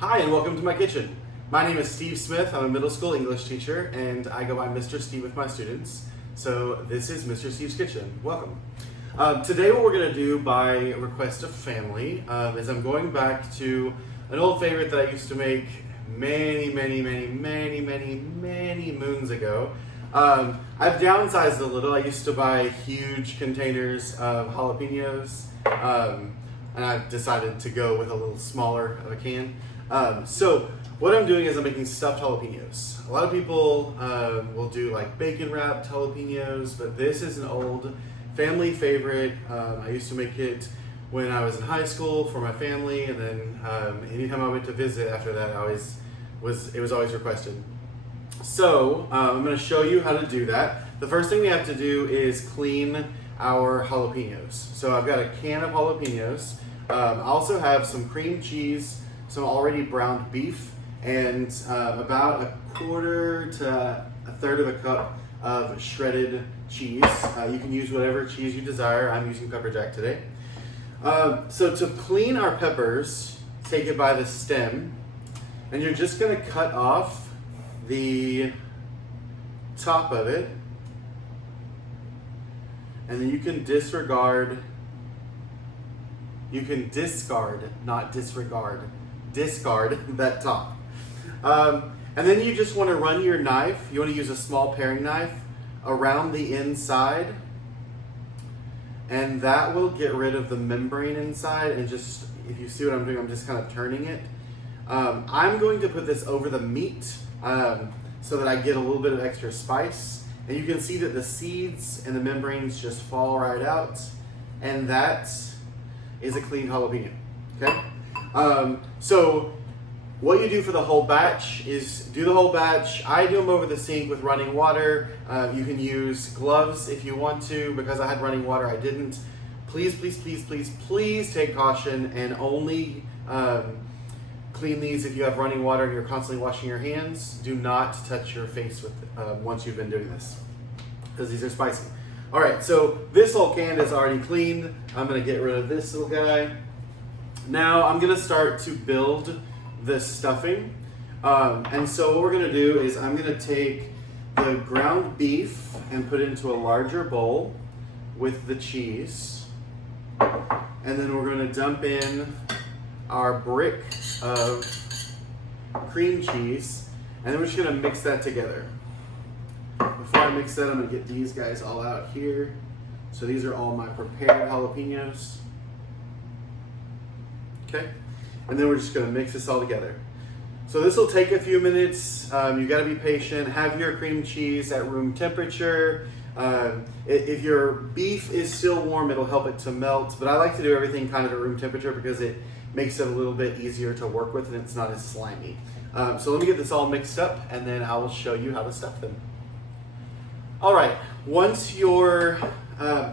Hi and welcome to my kitchen. My name is Steve Smith. I'm a middle school English teacher and I go by Mr. Steve with my students. So this is Mr. Steve's Kitchen. Welcome. Today what we're going to do by request of family is I'm going back to an old favorite that I used to make many moons ago. I've downsized a little. I used to buy huge containers of jalapeños and I've decided to go with a little smaller of a can. So what I'm doing is I'm making stuffed jalapeños. A lot of people will do like bacon wrapped jalapeños, but this is an old family favorite. I used to make it when I was in high school for my family, and then anytime I went to visit after that, it was always requested. So I'm going to show you how to do that. The first thing we have to do is clean our jalapeños. So I've got a can of jalapeños. I also have some cream cheese, some already browned beef, and about a quarter to a third of a cup of shredded cheese. You can use whatever cheese you desire. I'm using pepper jack today. So to clean our peppers, take it by the stem, and you're just going to cut off the top of it, and then you can discard, not disregard, discard that top. And then you just want to run your knife, you want to use a small paring knife around the inside, and that will get rid of the membrane inside. And just, if you see what I'm doing, I'm just kind of turning it. I'm going to put this over the meat so that I get a little bit of extra spice. And you can see that the seeds and the membranes just fall right out. And that is a cleaned jalapeno, okay? So what you do for the whole batch is do the whole batch. I do them over the sink with running water. You can use gloves if you want to. Because I had running water, I didn't. Please take caution and only clean these if you have running water and you're constantly washing your hands. Do not touch your face with once you've been doing this, because these are spicy. All right, so this whole can is already cleaned. I'm gonna get rid of this little guy. Now I'm gonna start to build the stuffing. And so what we're gonna do is I'm gonna take the ground beef and put it into a larger bowl with the cheese. And then we're gonna dump in our brick of cream cheese, and then we're just gonna mix that together. Before I mix that, I'm gonna get these guys all out here. So these are all my prepared jalapeños. Okay, and then we're just gonna mix this all together. So this will take a few minutes. You gotta be patient. Have your cream cheese at room temperature. If your beef is still warm, it'll help it to melt, but I like to do everything kind of at room temperature because it makes it a little bit easier to work with and it's not as slimy. So let me get this all mixed up and then I will show you how to stuff them. All right, once your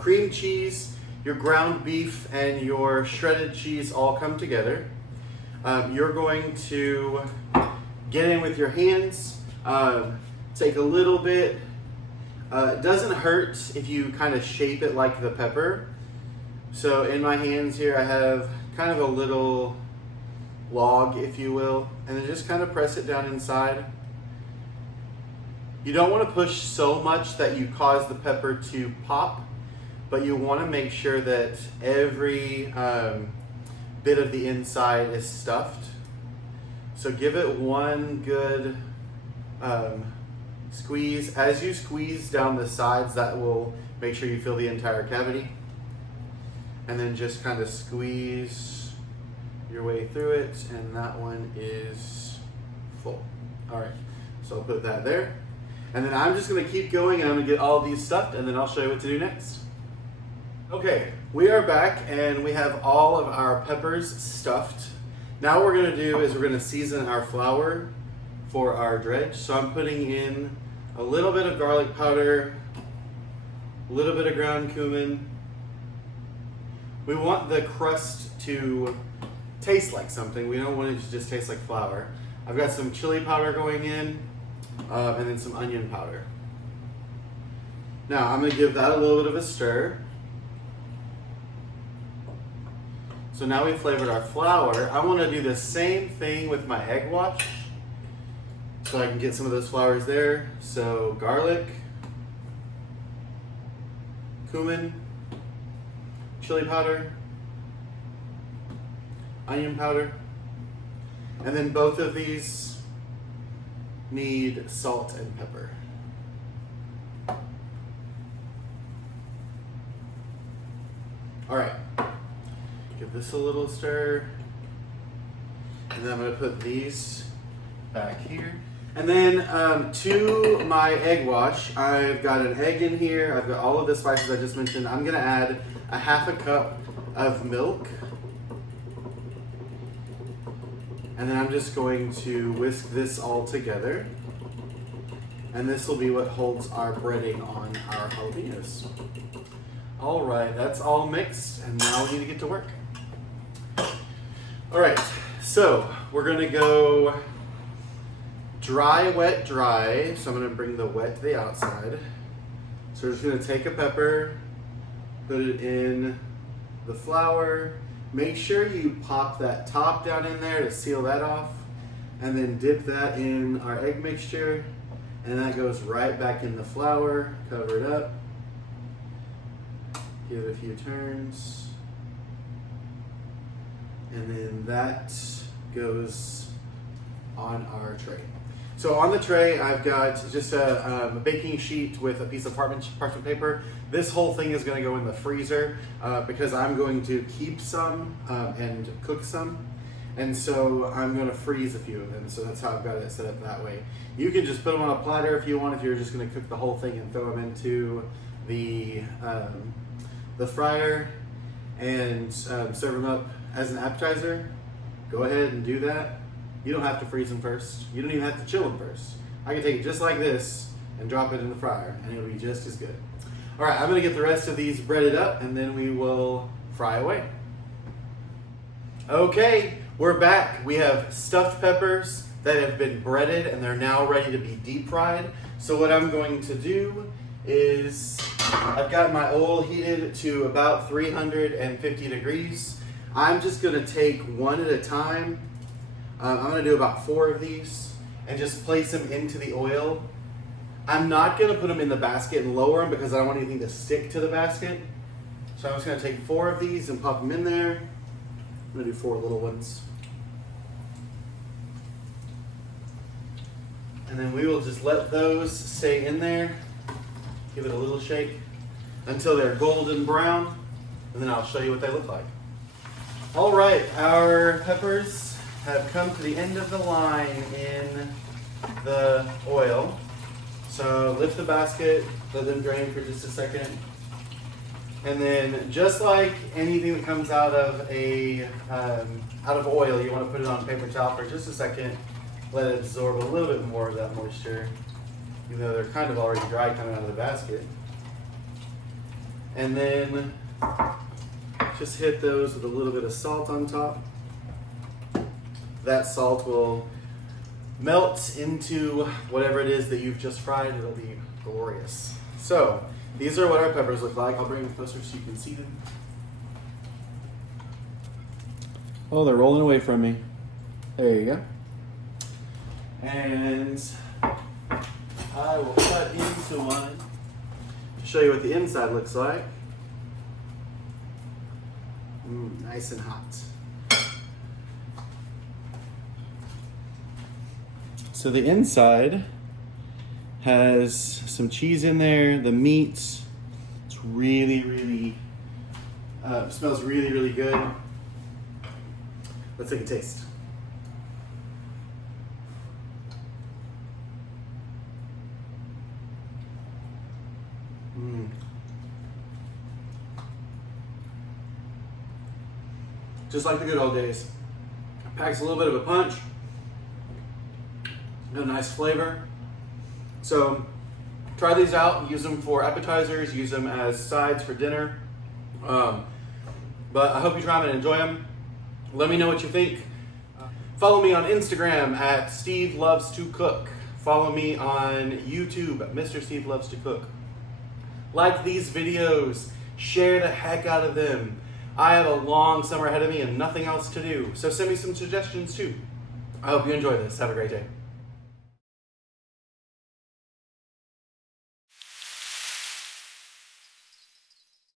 cream cheese, your ground beef, and your shredded cheese all come together, you're going to get in with your hands, take a little bit. It doesn't hurt if you kind of shape it like the pepper. So in my hands here, I have kind of a little log, if you will, and then just kind of press it down inside. You don't want to push so much that you cause the pepper to pop, but you want to make sure that every bit of the inside is stuffed. So give it one good squeeze. As you squeeze down the sides, that will make sure you fill the entire cavity. And then just kind of squeeze your way through it, and that one is full. All right, so I'll put that there. And then I'm just gonna keep going and I'm gonna get all of these stuffed and then I'll show you what to do next. Okay, we are back and we have all of our peppers stuffed. Now what we're gonna do is we're gonna season our flour for our dredge. So I'm putting in a little bit of garlic powder, a little bit of ground cumin. We want the crust to taste like something. We don't want it to just taste like flour. I've got some chili powder going in, and then some onion powder. Now I'm gonna give that a little bit of a stir. So now we flavored our flour. I want to do the same thing with my egg wash, so I can get some of those flowers there. So garlic, cumin, chili powder, onion powder, and then both of these need salt and pepper. All right, give this a little stir, and then I'm gonna put these back here. And then to my egg wash, I've got an egg in here. I've got all of the spices I just mentioned. I'm gonna add a half a cup of milk. And then I'm just going to whisk this all together. And this will be what holds our breading on our jalapenos. All right, that's all mixed, and now we need to get to work. All right, so we're gonna go dry, wet, dry. So I'm gonna bring the wet to the outside. So we're just gonna take a pepper, put it in the flour. Make sure you pop that top down in there to seal that off, and then dip that in our egg mixture, and that goes right back in the flour, cover it up, give it a few turns, and then that goes on our tray. So on the tray, I've got just a baking sheet with a piece of parchment paper. This whole thing is going to go in the freezer because I'm going to keep some and cook some. And so I'm going to freeze a few of them. So that's how I've got it set up that way. You can just put them on a platter if you want, if you're just going to cook the whole thing and throw them into the fryer and serve them up as an appetizer. Go ahead and do that. You don't have to freeze them first. You don't even have to chill them first. I can take it just like this and drop it in the fryer, and it'll be just as good. All right, I'm gonna get the rest of these breaded up, and then we will fry away. Okay, we're back. We have stuffed peppers that have been breaded, and they're now ready to be deep fried. So what I'm going to do is, I've got my oil heated to about 350 degrees. I'm just gonna take one at a time. I'm gonna do about 4 of these and just place them into the oil. I'm not gonna put them in the basket and lower them because I don't want anything to stick to the basket. So I'm just gonna take 4 of these and pop them in there. I'm gonna do 4 little ones. And then we will just let those stay in there. Give it a little shake until they're golden brown, and then I'll show you what they look like. All right, our peppers have come to the end of the line in the oil. So lift the basket, let them drain for just a second. And then just like anything that comes out of oil, you want to put it on a paper towel for just a second, let it absorb a little bit more of that moisture, even though they're kind of already dry coming out of the basket. And then just hit those with a little bit of salt on top. That salt will melt into whatever it is that you've just fried. It'll be glorious. So these are what our peppers look like. I'll bring them closer so you can see them. Oh, they're rolling away from me. There you go. And I will cut into one to show you what the inside looks like. Nice and hot. So the inside has some cheese in there, the meat, it's really, smells really good. Let's take a taste. Just like the good old days. Packs a little bit of a punch. A nice flavor. So try these out, use them for appetizers, use them as sides for dinner. But I hope you try them and enjoy them. Let me know what you think. Follow me on Instagram at Steve Loves to Cook. Follow me on YouTube, Mr. Steve Loves to Cook. Like these videos, share the heck out of them. I have a long summer ahead of me and nothing else to do. So send me some suggestions too. I hope you enjoy this. Have a great day.